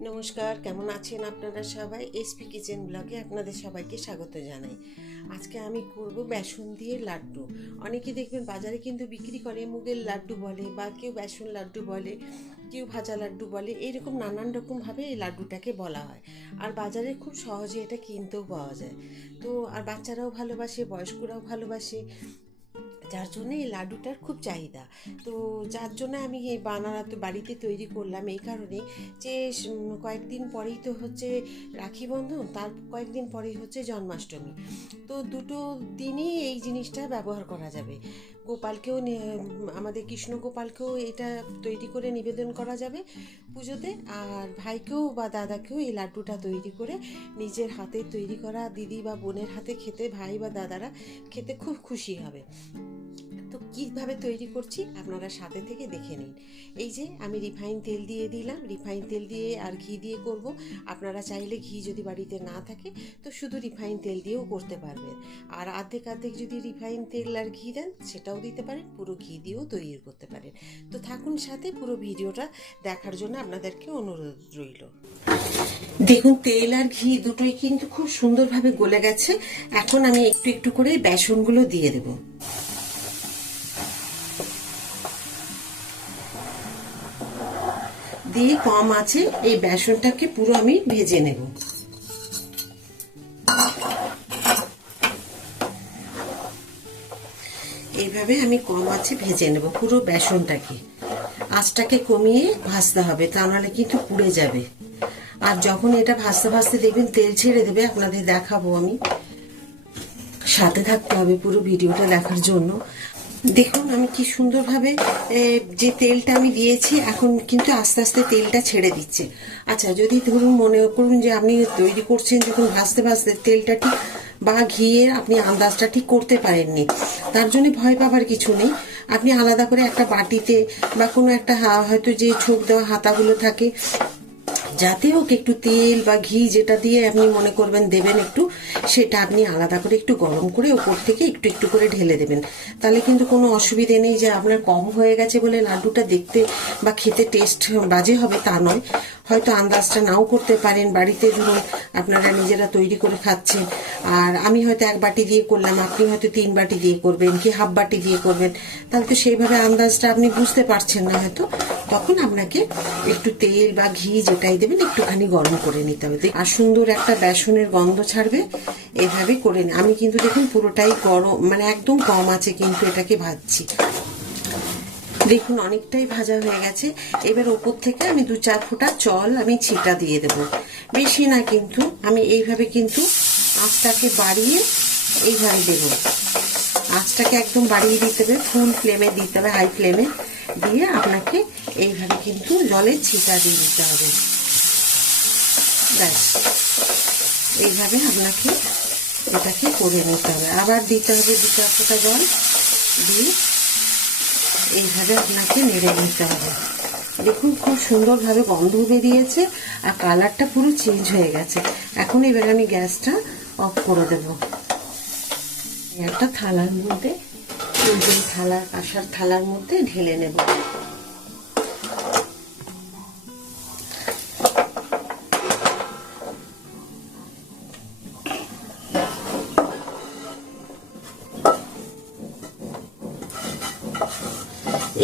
নমস্কার, কেমন আছেন আপনারা সবাই? এসপি কিচেন ব্লগে আপনাদের সবাইকে স্বাগত জানাই। আজকে আমি করব বেসন দিয়ে লাড্ডু। অনেকে দেখবেন বাজারে কিন্তু বিক্রি করে মুগের লাড্ডু বলে বা কেউ বেসন লাড্ডু বলে, কেউ ভাজা লাড্ডু বলে এইরকম নানান রকমভাবে এই লাড্ডুটাকে বলা হয়। আর বাজারে খুব সহজে এটা কিনতেও পাওয়া যায়। তো, আর বাচ্চারাও ভালোবাসে, বয়স্করাও ভালোবাসে যার জন্য এই লাড্ডুটার খুব চাহিদা। তো যার জন্য আমি এই বানানা তো বাড়িতে তৈরি করলাম এই কারণে যে কয়েকদিন পরেই তো হচ্ছে রাখি বন্ধন, তার কয়েকদিন পরেই হচ্ছে জন্মাষ্টমী। তো দুটো দিনই এই জিনিসটা ব্যবহার করা যাবে। গোপালকেও আমাদের কৃষ্ণ গোপালকেও এটা তৈরি করে নিবেদন করা যাবে। পুজোতে আর ভাইকেও বা দাদাকেও এই লাড্ডুটা তৈরি করে নিজের হাতে তৈরি করা দিদি বা বোনের হাতে খেতে ভাই বা দাদারা খেতে খুব খুশি হবে। কীভাবে তৈরি করছি আপনারা সাথে থেকে দেখে নিন। এই যে আমি রিফাইন তেল দিয়ে দিলাম, রিফাইন তেল দিয়ে আর ঘি দিয়ে করব। আপনারা চাইলে ঘি যদি বাড়িতে না থাকে, তো শুধু রিফাইন তেল দিয়েও করতে পারবেন। আর অর্ধেক আর্ধেক যদি রিফাইন তেল আর ঘি দেন, সেটাও দিতে পারেন, পুরো ঘি দিয়েও তৈরি করতে পারেন। তো থাকুন সাথে, পুরো ভিডিওটা দেখার জন্য আপনাদেরকে অনুরোধ রইল। দেখুন, তেল আর ঘি দুটোই কিন্তু খুব সুন্দরভাবে গলে গেছে। এখন আমি একটু একটু করে বেসনগুলো দিয়ে দেবো। দিয়ে কম আছে, এই বেসনটাকে পুরো আমি ভেজে নেব। এইভাবে আমি কম আছে ভেজে নেব পুরো বেসনটাকে। আঁচটাকে কমিয়ে ভাজতে হবে, তা নাহলে কিন্তু পুড়ে যাবে। আর যখন এটা ভাজতে ভাজতে দেখবেন তেল ছেড়ে দেবে, আপনাদের দেখাবো আমি। সাথে থাকতে হবে পুরো ভিডিওটা দেখার জন্য। দেখুন, আমি কি সুন্দরভাবে যে তেলটা আমি দিয়েছি, এখন কিন্তু আস্তে আস্তে তেলটা ছেড়ে দিচ্ছে। আচ্ছা যদি ধরুন মনে করুন যে আপনি তৈরি করছেন, যখন ভাজতে ভাজতে তেলটা ঠিক বা ঘিয়ের আপনি আন্দাজটা ঠিক করতে পারেননি, তার জন্য ভয় পাবার কিছু নেই। আপনি আলাদা করে একটা বাটিতে বা কোনো একটা হয়তো যে ছোপ দেওয়া হাতাগুলো থাকে যাতে হোক একটু তেল বা ঘি যেটা দিয়ে আপনি মনে করবেন দেবেন একটু, সেটা আপনি আলাদা করে একটু গরম করে ওপর থেকে একটু একটু করে ঢেলে দেবেন। তাহলে কিন্তু কোনো অসুবিধে নেই যে আপনার কম হয়ে গেছে বলে লাড্ডুটা দেখতে বা খেতে টেস্ট বাজে হবে তা নয়। হয়তো আন্দাজটা নাও করতে পারেন। বাড়িতে ধরুন আপনারা নিজেরা তৈরি করে খাচ্ছেন। আর আমি হয়তো এক বাটি দিয়ে করলাম, আপনি হয়তো তিন বাটি দিয়ে করবেন কি হাফ বাটি দিয়ে করবেন। তাহলে তো সেইভাবে আন্দাজটা আপনি বুঝতে পারছেন না হয়তো। তখন আপনাকে একটু তেল বা ঘি যেটাই দেবেন একটুখানি গরম করে নিতে হবে। আর সুন্দর একটা বেসনের গন্ধ ছাড়বে, এভাবে করে আমি কিন্তু দেখুন পুরোটাই গরম মানে একদম কম আছে কিন্তু এটাকে ভাজছি। দেখুন, অনেকটাই ভাজা হয়ে গেছে। এবার ওপর থেকে আমি দু চার ফোঁটা জল আমি ছিটা দিয়ে দেব। বেশি না কিন্তু, আমি এইভাবে কিন্তু আঁচটাকে বাড়িয়ে এইভাবে দেব। আঁচটাকে একদম বাড়িয়ে দিতে হবে ফুল ফ্লেমে দিতে হবে হাই ফ্লেমে দিয়ে আপনাকে এইভাবে কিন্তু জলের ছিটা দিয়ে দিতে হবে। ব্যাস। এইভাবে আপনাকে এটাকে করে নিতে হবে। আবার দিতে হবে দু চার ফোঁটা জল দিয়ে এইভাবে আপনাকে নেড়ে নিতে হবে। দেখুন, খুব সুন্দরভাবে গন্ধ বেরিয়েছে আর কালারটা পুরো চেঞ্জ হয়ে গেছে। এখন এবার আমি গ্যাসটা অফ করে দেব। একটা থালার মধ্যে থালার, কাঁসার থালার মধ্যে ঢেলে নেব।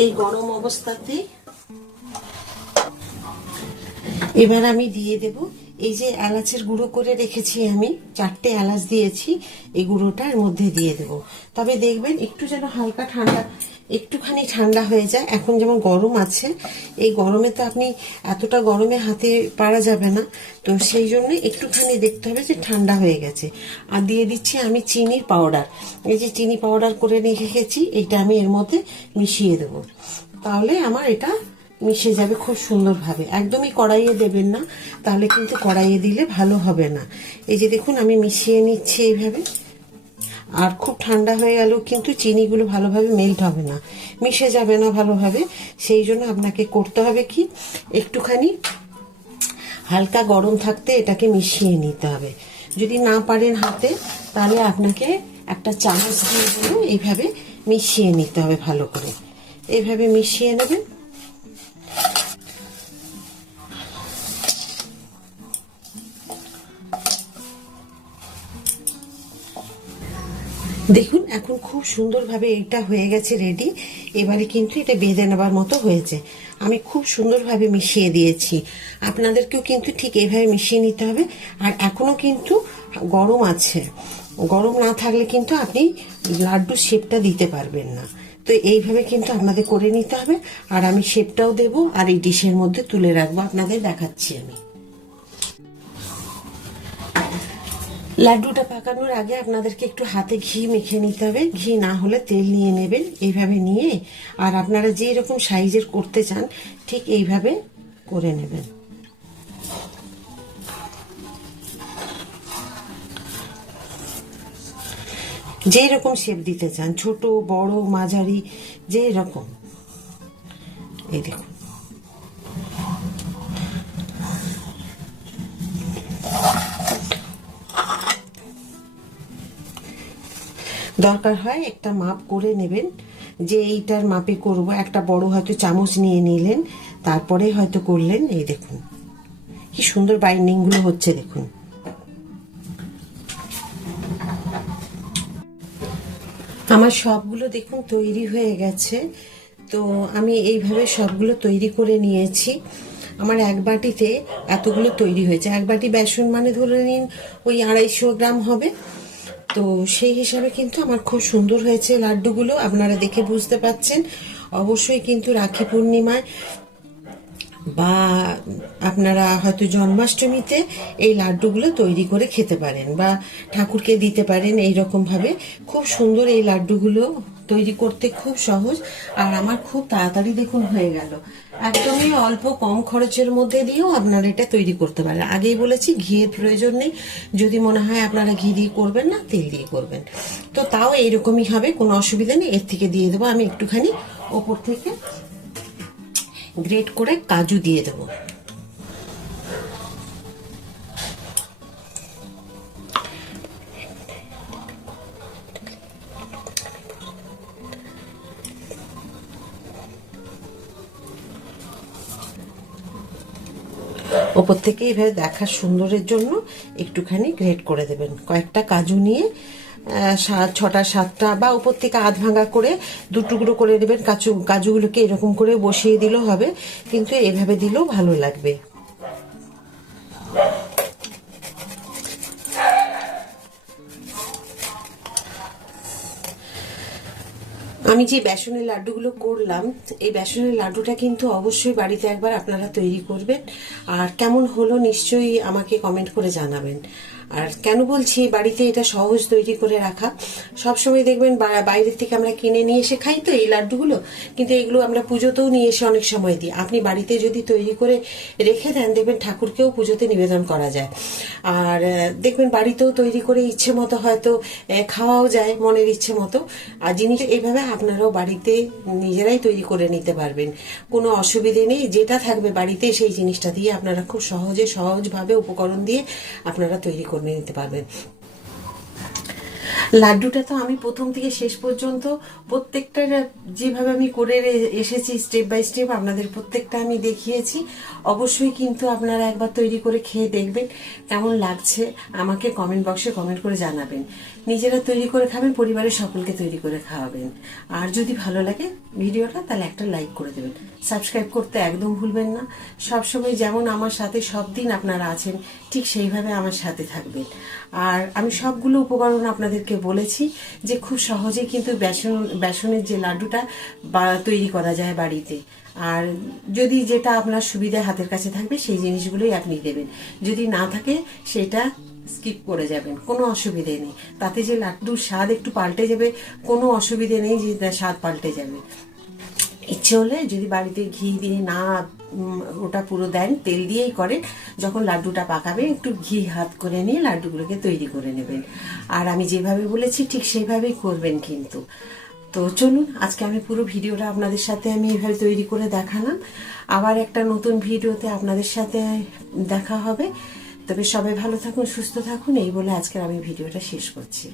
এই গরম অবস্থাতে এবার আমি দিয়ে দেব। এই যে এলাচের গুঁড়ো করে রেখেছি আমি, চারটে এলাচ দিয়েছি, এই গুঁড়োটার মধ্যে দিয়ে দেব। তবে দেখবেন একটু যেন হালকা ঠান্ডা, একটুখানি ঠান্ডা হয়ে যায়। এখন যেমন গরম আছে, এই গরমে তো আপনি এতটা গরমে হাতে পারা যাবে না। তো সেই জন্য একটুখানি দেখতে হবে যে ঠান্ডা হয়ে গেছে। আর দিয়ে দিচ্ছি আমি চিনির পাউডার। এই যে চিনি পাউডার করে রেখেছি এটা আমি এর মধ্যে মিশিয়ে দেবো। তাহলে আমার এটা মিশে যাবে খুব সুন্দরভাবে। একদমই কড়াইয়ে দেবেন না, তাহলে কিন্তু কড়াইয়ে দিলে ভালো হবে না। এই যে দেখুন, আমি মিশিয়ে নিচ্ছি এইভাবে। আর খুব ঠান্ডা হয়ে গেলেও কিন্তু চিনিগুলো ভালোভাবে মেল্ট হবে না। মিশে যাবে না ভালোভাবে। সেই জন্য আপনাকে করতে হবে কি, একটুখানি হালকা গরম থাকতে এটাকে মিশিয়ে নিতে হবে। যদি না পারেন হাতে, তাহলে আপনাকে একটা চামচ দিয়ে এইভাবে মিশিয়ে নিতে হবে ভালো করে। এইভাবে মিশিয়ে নেবেন। দেখুন, এখন খুব সুন্দরভাবে এটা হয়ে গেছে রেডি এবারে কিন্তু এটা বেঁধে নেবার মতো হয়েছে। আমি খুব সুন্দরভাবে মিশিয়ে দিয়েছি। আপনাদেরকেও কিন্তু ঠিক এইভাবে মিশিয়ে নিতে হবে। আর এখনও কিন্তু গরম আছে। গরম না থাকলে কিন্তু আপনি লাড্ডুর শেপটা দিতে পারবেন না। তো এইভাবে কিন্তু আপনাদের করে নিতে হবে। আর আমি শেপটাও দেবো। আর এই ডিশের মধ্যে তুলে রাখব। আপনাদের দেখাচ্ছি আমি। লাড্ডুটা পাকানোর আগে আপনাদেরকে একটু হাতে ঘি মেখে নিতে হবে। ঘি না হলে তেল নিয়ে নেবেন এইভাবে নিয়ে। আর আপনারা যে রকম সাইজের করতে চান, ঠিক এইভাবে করে নেবেন। যেই রকম শেপ দিতে চান, ছোট, বড়, মাঝারি যেই রকম এই দেখুন। দরকার হয় একটা মাপ করে নেবেন যে এইটার মাপে করব। একটা বড় হয়তো চামচ নিয়ে নিলেন, তারপরে হয়তো করলেন, এই দেখুন। কি সুন্দর বাইন্ডিংগুলো হচ্ছে, দেখুন। আমার সবগুলো দেখুন তৈরি হয়ে গেছে। তো আমি এইভাবে সবগুলো তৈরি করে নিয়েছি। আমার এক বাটিতে এতগুলো তৈরি হয়েছে। এক বাটি বেসন মানে ধরে নিন ওই আড়াইশো গ্রাম হবে। তো সেই হিসাবে কিন্তু আমার খুব সুন্দর হয়েছে লাড্ডুগুলো, আপনারা দেখে বুঝতে পাচ্ছেন। অবশ্যই কিন্তু রাখি পূর্ণিমায় বা আপনারা হয়তো জন্মাষ্টমীতে এই লাড্ডুগুলো তৈরি করে খেতে পারেন বা ঠাকুরকে দিতে পারেন এই রকম ভাবে খুব সুন্দর এই লাড্ডুগুলো তৈরি করতে খুব সহজ, আর আমার খুব তাড়াতাড়ি দেখুন হয়ে গেল। একদমই অল্প কম খরচের মধ্যে দিয়েও আপনারা এটা তৈরি করতে পারেন আগেই বলেছি, ঘিয়ের প্রয়োজন নেই। যদি মনে হয় আপনারা ঘি দিয়ে করবেন না, তেল দিয়ে করবেন। তো তাও এইরকমই হবে, কোনো অসুবিধা নেই। এর থেকে দিয়ে দেবো, আমি একটুখানি ওপর থেকে গ্রেট করে কাজু দিয়ে দেব। ওপর থেকে এইভাবে দেখা সুন্দরের জন্য একটুখানি গ্রেট করে দেবেন। কয়েকটা কাজু নিয়ে সাত, ছটা, সাতটা বা উপর থেকে আধ ভাঙা করে দু টুকরো করে নেবেন। কাজু কাজুগুলোকে এরকম করে বসিয়ে দিলেও হবে, কিন্তু এভাবে দিলেও ভালো লাগবে। আমি যে বেসনের লাড্ডুগুলো করলাম, এই বেসনের লাড্ডুটা কিন্তু অবশ্যই বাড়িতে একবার আপনারা তৈরি করবেন। আর কেমন হলো নিশ্চয়ই আমাকে কমেন্ট করে জানাবেন। আর কেন বলছি বাড়িতে এটা সহজ তৈরি করে রাখা? সবসময় দেখবেন বাইরের থেকে আমরা কিনে নিয়ে এসে খাই তো এই লাড্ডুগুলো, কিন্তু এগুলো আমরা পুজোতেও নিয়ে এসে অনেক সময় দিই। আপনি বাড়িতে যদি তৈরি করে রেখে দেন, দেখবেন ঠাকুরকেও পুজোতে নিবেদন করা যায়। আর দেখবেন বাড়িতেও তৈরি করে ইচ্ছে মতো হয়তো খাওয়াও যায় মনের ইচ্ছে মতো। আর জিনিস এইভাবে আপনারাও বাড়িতে নিজেরাই তৈরি করে নিতে পারবেন। কোনো অসুবিধে নেই, যেটা থাকবে বাড়িতে সেই জিনিসটা দিয়ে আপনারা খুব সহজে, সহজভাবে উপকরণ দিয়ে আপনারা তৈরি করে নিতে পারবেন। লাড্ডুটা তো আমি প্রথম থেকে শেষ পর্যন্ত প্রত্যেকটা যেভাবে আমি করে এসেছি স্টেপ বাই স্টেপ আপনাদের প্রত্যেকটা আমি দেখিয়েছি। অবশ্যই কিন্তু আপনারা একবার তৈরি করে খেয়ে দেখবেন, কেমন লাগছে আমাকে কমেন্ট বক্সে কমেন্ট করে জানাবেন। নিজেরা তৈরি করে খাবেন, পরিবারের সকলকে তৈরি করে খাওয়াবেন। আর যদি ভালো লাগে ভিডিওটা, তাহলে একটা লাইক করে দেবেন। সাবস্ক্রাইব করতে একদম ভুলবেন না। সবসময় যেমন আমার সাথে সব দিন আপনারা আছেন, ঠিক সেইভাবে আমার সাথে থাকবেন। আর আমি সবগুলো উপকরণ আপনাদেরকে বলেছি যে খুব সহজে কিন্তু বেসন, বেসনের যে লাড্ডুটা বা তৈরি করা যায় বাড়িতে। আর যদি যেটা আপনার সুবিধা হাতের কাছে থাকবে, সেই জিনিসগুলোই আপনি দেবেন। যদি না থাকে, সেটা স্কিপ করে যাবেন, কোনো অসুবিধে নেই। তাতে যে লাড্ডুর স্বাদ একটু পাল্টে যাবে, কোনো অসুবিধে নেই যে স্বাদ পাল্টে যাবে। ইচ্ছে হলে যদি বাড়িতে ঘি দিয়ে না ওটা পুরো দেন, তেল দিয়েই করেন, যখন লাড্ডুটা পাকাবেন, একটু ঘি হাত করে নিয়ে লাড্ডুগুলোকে তৈরি করে নেবেন। আর আমি যেভাবে বলেছি, ঠিক সেইভাবেই করবেন কিন্তু। তো চলুন, আজকে আমি পুরো ভিডিওটা আপনাদের সাথে আমি এভাবে তৈরি করে দেখালাম। আবার একটা নতুন ভিডিওতে আপনাদের সাথে দেখা হবে। তবে সবাই ভালো থাকুন সুস্থ থাকুন এই বলে আজকের আমি ভিডিওটা শেষ করছি।